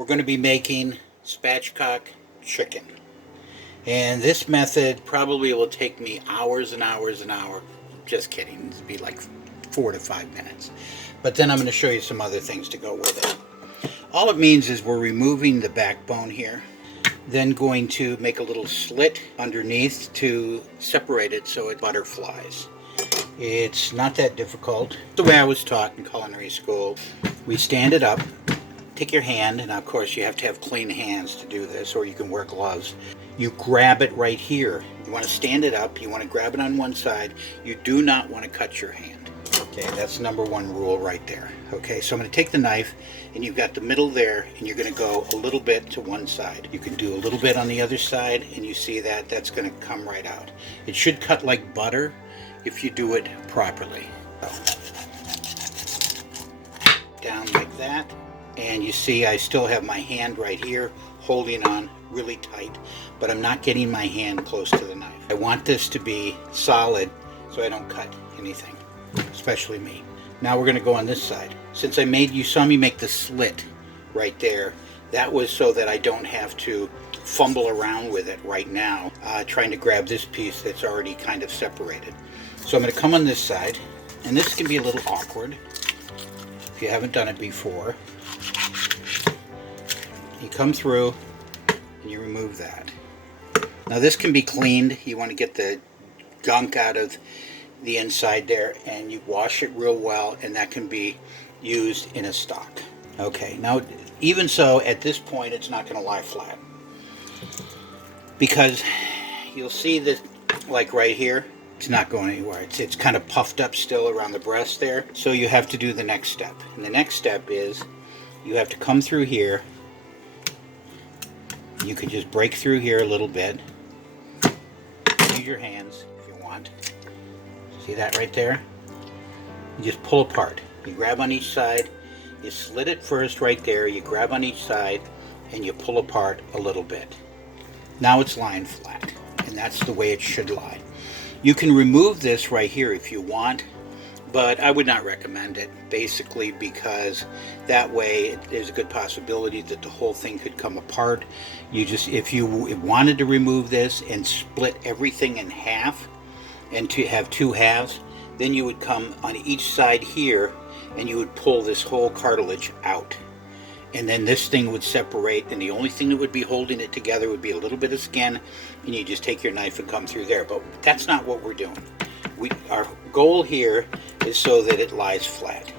We're going to be making spatchcock chicken. And this method probably will take me hours and hours and hours. Just kidding, it'll be like 4 to 5 minutes. But then I'm going to show you some other things to go with it. All it means is we're removing the backbone here, then going to make a little slit underneath to separate it so it butterflies. It's not that difficult. The way I was taught in culinary school, we stand it up, take your hand, and of course you have to have clean hands to do this, or you can wear gloves. You grab it right here. You want to stand it up, you want to grab it on one side. You do not want to cut your hand. Okay, that's number one rule right there. Okay, so I'm going to take the knife, and you've got the middle there, and you're going to go a little bit to one side. You can do a little bit on the other side, and you see that that's going to come right out. It should cut like butter if you do it properly. Down like that, and you see I still have my hand right here holding on really tight, but I'm not getting my hand close to the knife. I want this to be solid so I don't cut anything, especially me. Now we're going to go on this side. Since you saw me make the slit right there, that was so that I don't have to fumble around with it right now, trying to grab this piece that's already kind of separated. So I'm going to come on this side, and this can be a little awkward if you haven't done it before. You come through and you remove that. Now this can be cleaned. You want to get the gunk out of the inside there, and you wash it real well, and that can be used in a stock. Okay, now even so, at this point it's not going to lie flat, because you'll see that, like right here, it's not going anywhere. It's kind of puffed up still around the breast there. So you have to do the next step. And the next step is you have to come through here. You can just break through here a little bit. Use your hands if you want. See that right there? You just pull apart. You grab on each side. You slit it first right there. You grab on each side and you pull apart a little bit. Now it's lying flat, and that's the way it should lie. You can remove this right here if you want, but I would not recommend it, basically because that way there's a good possibility that the whole thing could come apart. If you wanted to remove this and split everything in half and to have two halves, then you would come on each side here and you would pull this whole cartilage out. And then this thing would separate, and the only thing that would be holding it together would be a little bit of skin, and you just take your knife and come through there. But that's not what we're doing. Our goal here is so that it lies flat,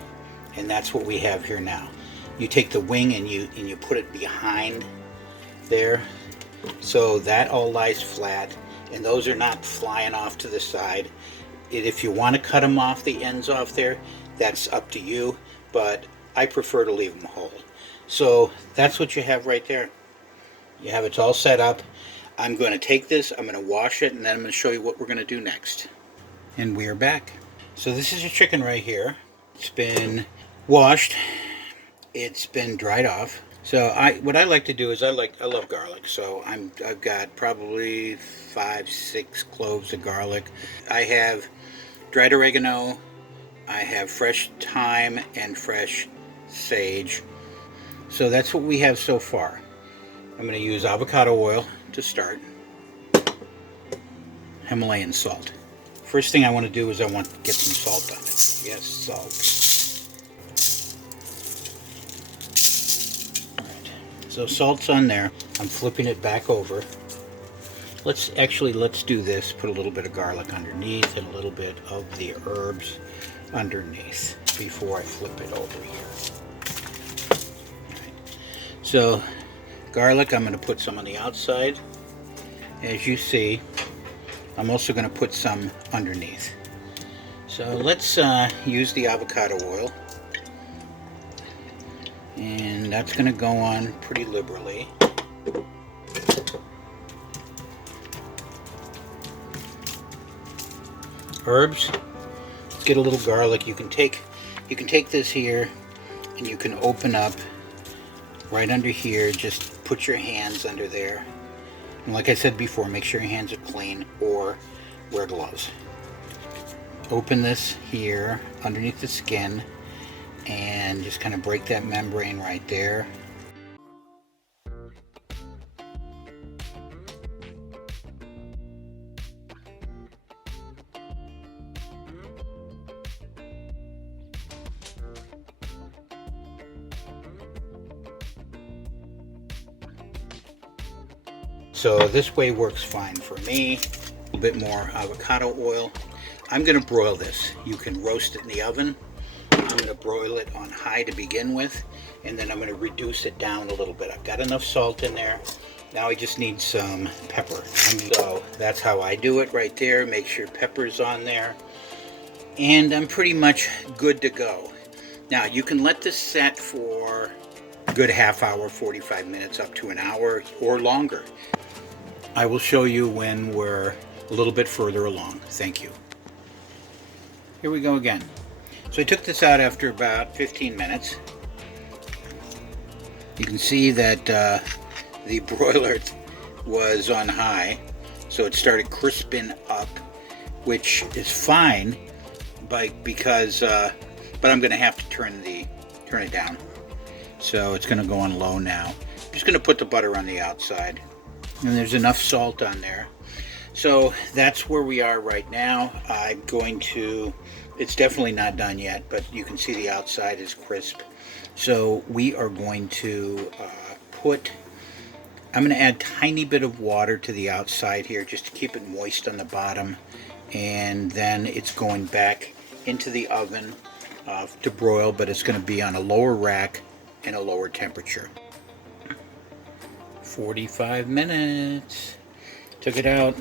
and that's what we have here now. You take the wing and you put it behind there, so that all lies flat, and those are not flying off to the side. If you want to cut them off, the ends off there, that's up to you, but I prefer to leave them whole. So that's what you have right there. You have it all set up. I'm going to take this, I'm going to wash it, and then I'm going to show you what we're going to do next. And we are back. So this is your chicken right here. It's been washed. It's been dried off. So what I like to do is I love garlic. So I've got probably 5-6 cloves of garlic. I have dried oregano. I have fresh thyme and fresh sage. So that's what we have so far. I'm going to use avocado oil to start. Himalayan salt. First thing I want to do is I want to get some salt on it. Yes, salt. Alright, so salt's on there. I'm flipping it back over. Let's do this. Put a little bit of garlic underneath and a little bit of the herbs underneath before I flip it over here. So garlic, I'm going to put some on the outside. As you see, I'm also going to put some underneath. So let's use the avocado oil. And that's going to go on pretty liberally. Herbs, get a little garlic. You can take this here and you can open up right under here. Just put your hands under there, and like I said before, make sure your hands are clean or wear gloves. Open this here underneath the skin and just kind of break that membrane right there. So this way works fine for me. A little bit more avocado oil. I'm going to broil this. You can roast it in the oven. I'm going to broil it on high to begin with, and then I'm going to reduce it down a little bit. I've got enough salt in there. Now I just need some pepper. So that's how I do it right there. Make sure pepper's on there. And I'm pretty much good to go. Now you can let this set for a good half hour, 45 minutes, up to an hour or longer. I will show you when we're a little bit further along. Thank you. Here we go again. So I took this out after about 15 minutes. You can see that the broiler was on high, so it started crisping up, which is fine, but I'm going to have to turn it down. So it's going to go on low now. I'm just going to put the butter on the outside, and there's enough salt on there. So that's where we are right now. It's definitely not done yet, but you can see the outside is crisp. So we are going to I'm going to add a tiny bit of water to the outside here just to keep it moist on the bottom, and then it's going back into the oven to broil, but it's going to be on a lower rack and a lower temperature. 45 minutes. Took it out.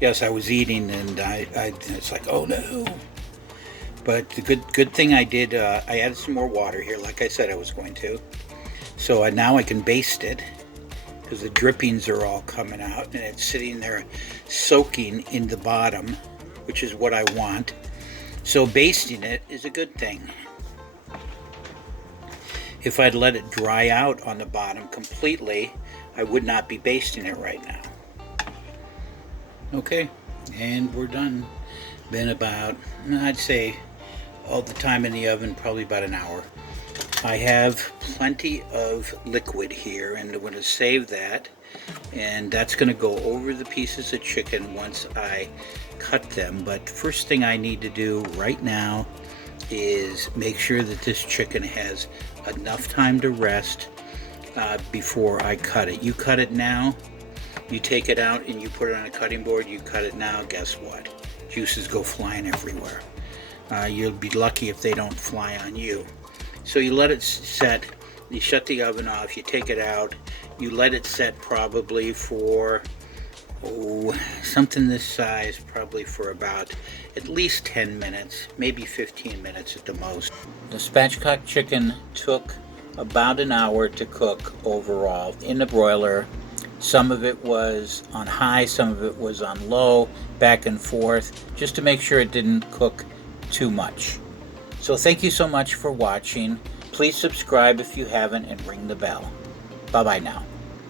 Yes, I was eating, and it's like, oh no. But the good thing I did, I added some more water here, like I said I was going to. So now I can baste it, because the drippings are all coming out, and it's sitting there soaking in the bottom, which is what I want. So basting it is a good thing. If I'd let it dry out on the bottom completely, I would not be basting it right now. Okay, and we're done. Been about, I'd say, all the time in the oven, probably about an hour. I have plenty of liquid here, and I'm going to save that, and that's going to go over the pieces of chicken once I cut them. But first thing I need to do right now is make sure that this chicken has enough time to rest before I cut it. You cut it now, you take it out and you put it on a cutting board, you cut it now, guess what? Juices go flying everywhere. You'll be lucky if they don't fly on you. So you let it set, you shut the oven off, you take it out, you let it set probably for something this size, probably for about at least 10 minutes, maybe 15 minutes at the most. The spatchcock chicken took about an hour to cook overall in the broiler. Some of it was on high, some of it was on low, back and forth, just to make sure it didn't cook too much. So thank you so much for watching. Please subscribe if you haven't, and ring the bell. Bye-bye now.